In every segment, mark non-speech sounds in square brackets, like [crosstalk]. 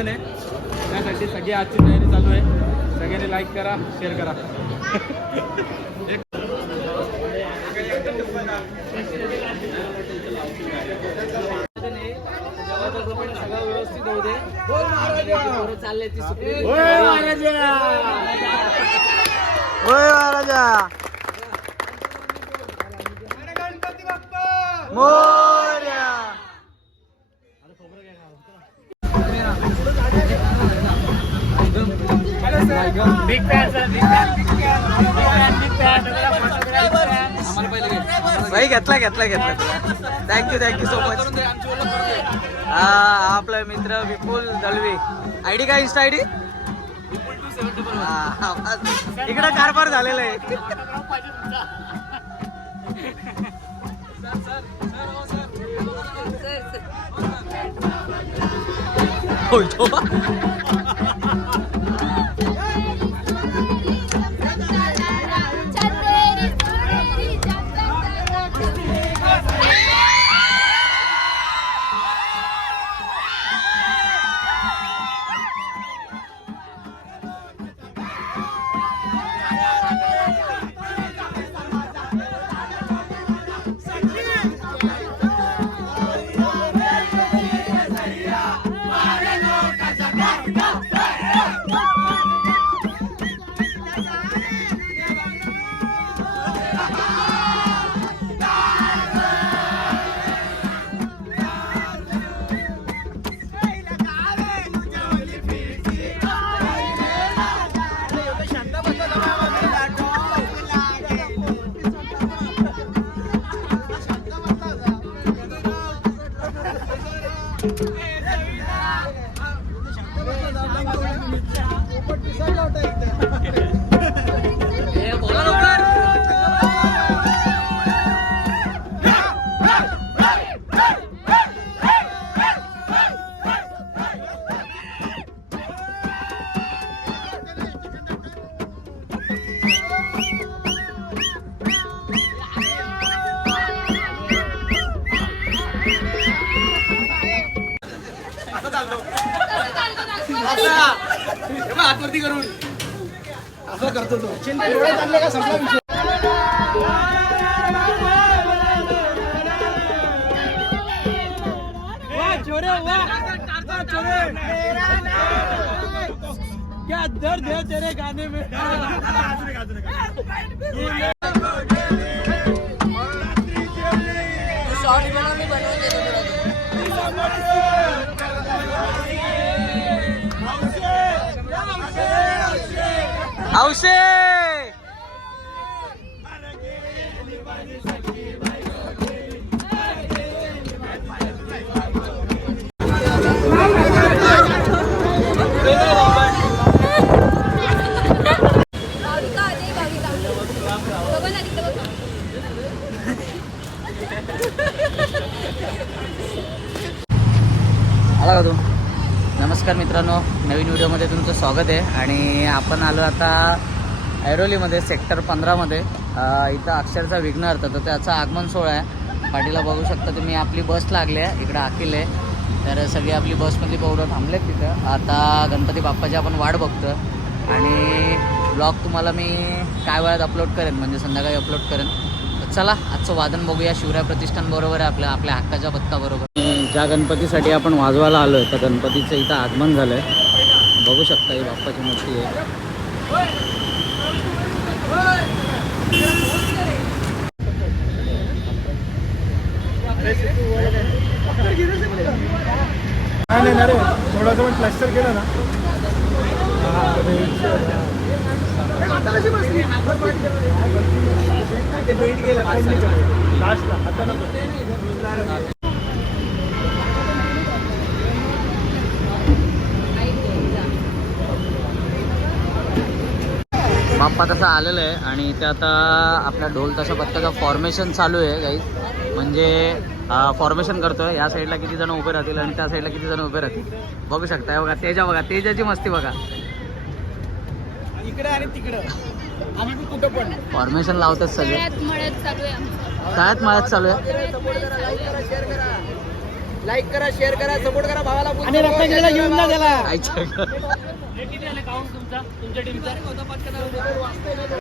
वादन आहे. त्यासाठी सगळी आजची तयारी चालू आहे. सगळ्यांनी लाईक करा शेअर करा. सगळं व्यवस्थित होऊ दे चालले ती होय महाराजा. Big fan sir big fan big fan big fan आम्हाला पहिले घे. घेतला. घेतला घेतला थँक्यू थँक्यू सो मच हा आपला मित्र विपुल दळवी. आयडी काय इंस्टा आयडी? इकडे कारभार झालेला आहे. होय तो. हातवरती असं करतो तो. चिंता डोळे चालले का संपला विषय? क्या दर्द है तेरे गाने में? हौशे आला स्वागत आहे. आणि आपण आलो आता ऐरोलीमध्ये सेक्टर पंधरामध्ये. इथं अक्षरचा विघ्नर्थ तर त्याचा आगमन सोहळा आहे. पाठीला बघू शकता तुम्ही आपली बस लागली आहे. इकडं अखिल आहे. तर सगळी आपली बसमधली पोरं थांबलेत तिथं. आता गणपती बाप्पाची आपण वाट बघतो आणि ब्लॉग तुम्हाला मी काय वेळात अपलोड करेन? म्हणजे संध्याकाळी अपलोड करेन. तर चला आजचं वादन बघूया. शिवराय प्रतिष्ठानबरोबर आहे आपल्या आपल्या हक्काच्या बरोबर. ज्या गणपतीसाठी आपण वाजवायला आलो आहे त्या गणपतीचं इथं आगमन झालं आहे बघू शकता ही बाप्पाची मूर्ती आहे. नाही नाही रे थोडंसं पण प्लॅस्टर केलं ना. लास्टला आता नको बाप्पा तसा आलेला आहे आणि इथे आता आपल्या ढोल तशा पथकाचं फॉर्मेशन चालू आहे गाईज म्हणजे फॉर्मेशन करतोय. या साईडला किती जण उभे राहतील आणि त्या साईडला किती जण उभे राहतील? बघू शकता हे बघा तेजा बघा तेजाची मस्ती बघा. इकडे आणि तिकडं. आम्ही कुठं पण. फॉर्मेशन लावतात सगळे. आहे कायच मळ्यात चालू आहे? लाईक करा शेअर करा सपोर्ट करा. भावाला आणि किती झाले काउंट तुमचा तुमच्या टीमचा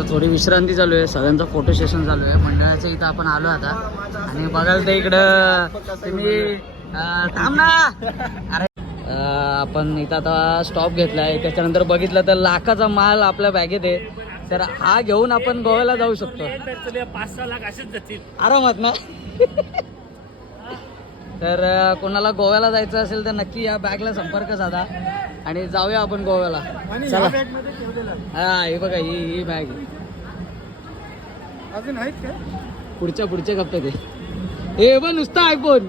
आता थोडी विश्रांती चालू आहे. सगळ्यांचं फोटो सेशन चालू आहे. मंडळाचं इथं आपण आलो आता. आणि बघाल तर इकडं तुम्ही थांब ना. अरे आपण इथं आता स्टॉप घेतला आहे. त्याच्यानंतर बघितलं तर लाखाचा माल आपल्या बॅगेत आहे. तर हा घेऊन आपण गोव्याला जाऊ शकतो. पाच सहा लाख असेच जातील आरामात ना? तर कोणाला गोव्याला जायचं असेल तर नक्की या बॅगला संपर्क साधा. आणि जाऊया आपण गोव्याला. चला. हा हे बघा ही ही बॅग अजून आहेत काय पुढच्या पुढच्या कप्प्यात हे बघ नुसतं आयफोन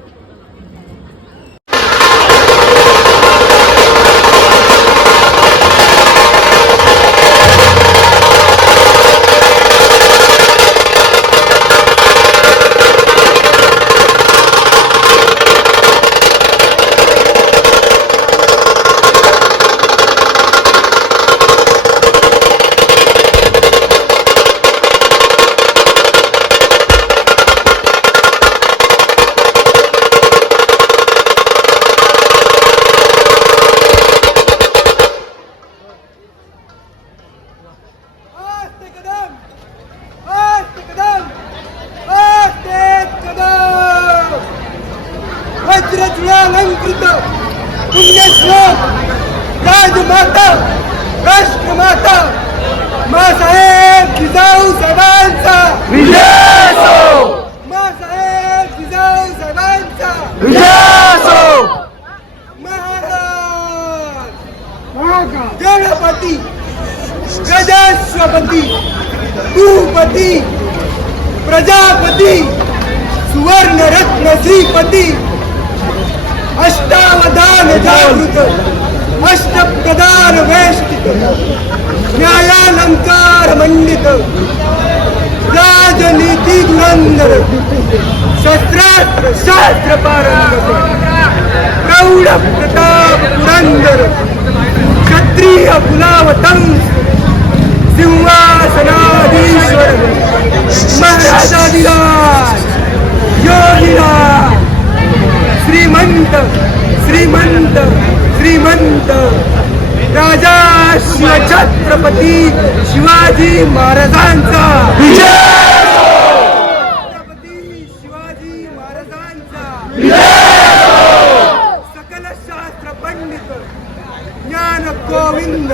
राजमाता राष्ट्रमाता मासाहेब जिजाऊ साहेबांचा. मासाहेब जिजाऊ साहेबांचा. महाराज. गणपती गजस्वपती भूपती प्रजापती सुवर्ण रत्न श्रीपती अष्टावधान जागृत. अष्टप्रधान वेष्टित. न्यायालंकार मंडित. राजनीती धुरंधर शस्त्रास्त्र शास्त्र पारंगत. प्रौढ प्रताप पुरंदर. क्षत्रिय कुलावतंस. सिंहासनाधीश्वर. महाराजाधिराज योगिराज. श्रीमंत श्रीमंत. श्रीमंत राजा शिवछत्रपती शिवाजी महाराजांचा. विजय छत्रपती शिवाजी महाराजांचा. सकल शास्त्र पंडित ज्ञान गोविंद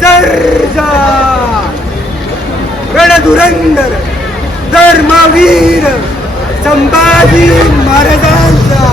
सर्जा. रणधुरंदर धर्मवीर संभाजी महाराजांचा.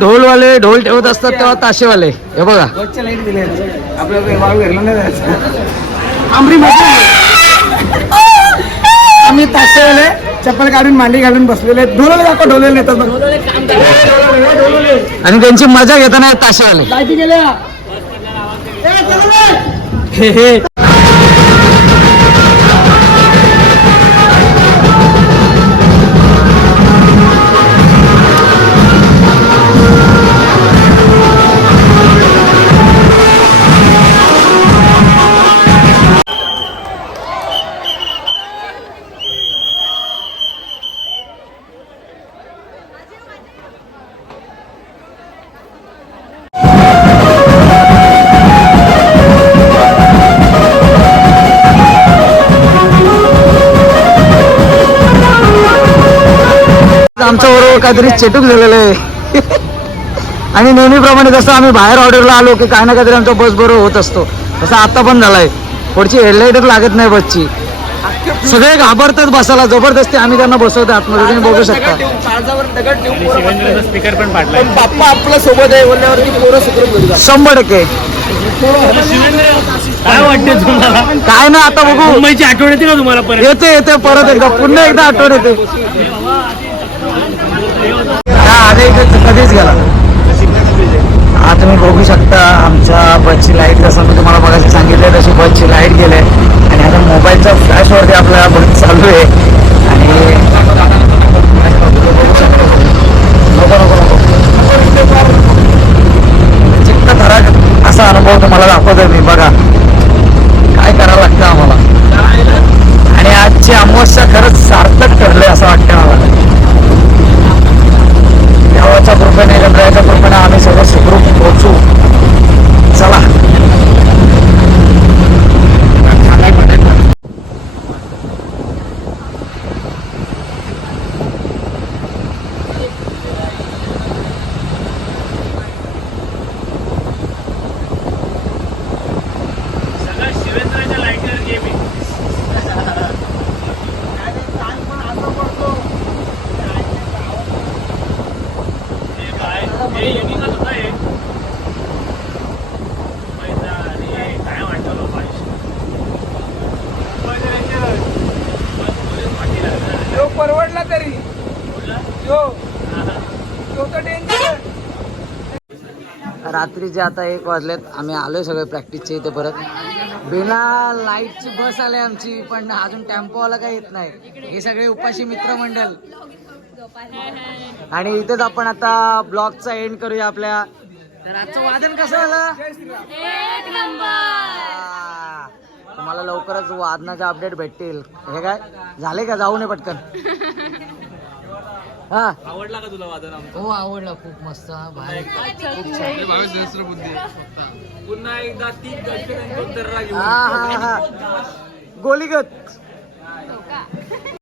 ढोलवाले ढोल ठेवत असतात तेव्हा ताशेवाले. हे बघा. आम्ही तासलेले चप्पल काढून मांडी घालून बसलेले ढोलले दाखव ढोलले नेतात आणि त्यांची मजा घेताना ताशेवाले. लाईटी गेल्या. काहीतरी चेटूक झालेलं आहे. आणि नेहमीप्रमाणे जसं आम्ही बाहेर ऑर्डरला आलो की काही ना काहीतरी आमचा बस बरोबर होत असतो तसं आता पण झालाय. पुढची हेडलाईटच लागत नाही बसची. सगळे घाबरतात बसायला जबरदस्ती आम्ही त्यांना बसवतो आतमध्ये तुम्ही बघू शकता. स्पीकर पण बाप्पा आपल्यासोबत आहे बोलल्यावरती पोरं. शंभर टक्के. काय वाटते तुम्हाला? काय ना आता बघू. मुंबईची आठवण येते का तुम्हाला परत? येते येते परत एकदा पुन्हा एकदा आठवण येते. कधीच कधीच गेला हा तुम्ही बघू शकता आमच्या बसची लाइट जसं मी तुम्हाला बघायचं सांगितलं तशी बसची लाइट गेले आणि आता मोबाईलच्या फ्लॅशवरती आपल्याला बस चालू आहे आणि बघू शकता. नको नको. नको खरा असा अनुभव तुम्हाला दाखवतोय मी बघा. काय करावं लागतं आम्हाला? आणि आजची अमावस्या खरंच सार्थक ठरले असं वाटतं मला देवाच्या कृपेने गणरायाच्या कृपेने आम्ही सगळं सुखरूप पोहोचू चला सगळं शिवेंद्रच्या लाईटवर गेम आहे हे काय हे युनिकच होतं हे मुंबईचा आणि हे काय वाटतं लोक जो परवडला तरी जो तो तर डेंजर रात्रीचे आता एक वाजलेत आम्ही आलोय सगळे प्रॅक्टिसचे इथे परत. बिना लाईटची बस आली आमची पण अजून टेम्पोवाला काही येत नाही. हे सगळे उपाशी मित्रमंडळ आणि इथेच आपण आता ब्लॉगचा एंड करूया आपल्या. तर आजचं वादन कसं झालं? तुम्हाला लवकरच वादनाचे अपडेट भेटतील. हे काय? झाले का? जाऊ नये पटकन. [laughs] हा. आवडला का तुला वादन आमचं? हो आवडला खूप मस्त. बाहेर. पुन्हा एकदा तीन हा हा हा. गोलीगत. [laughs]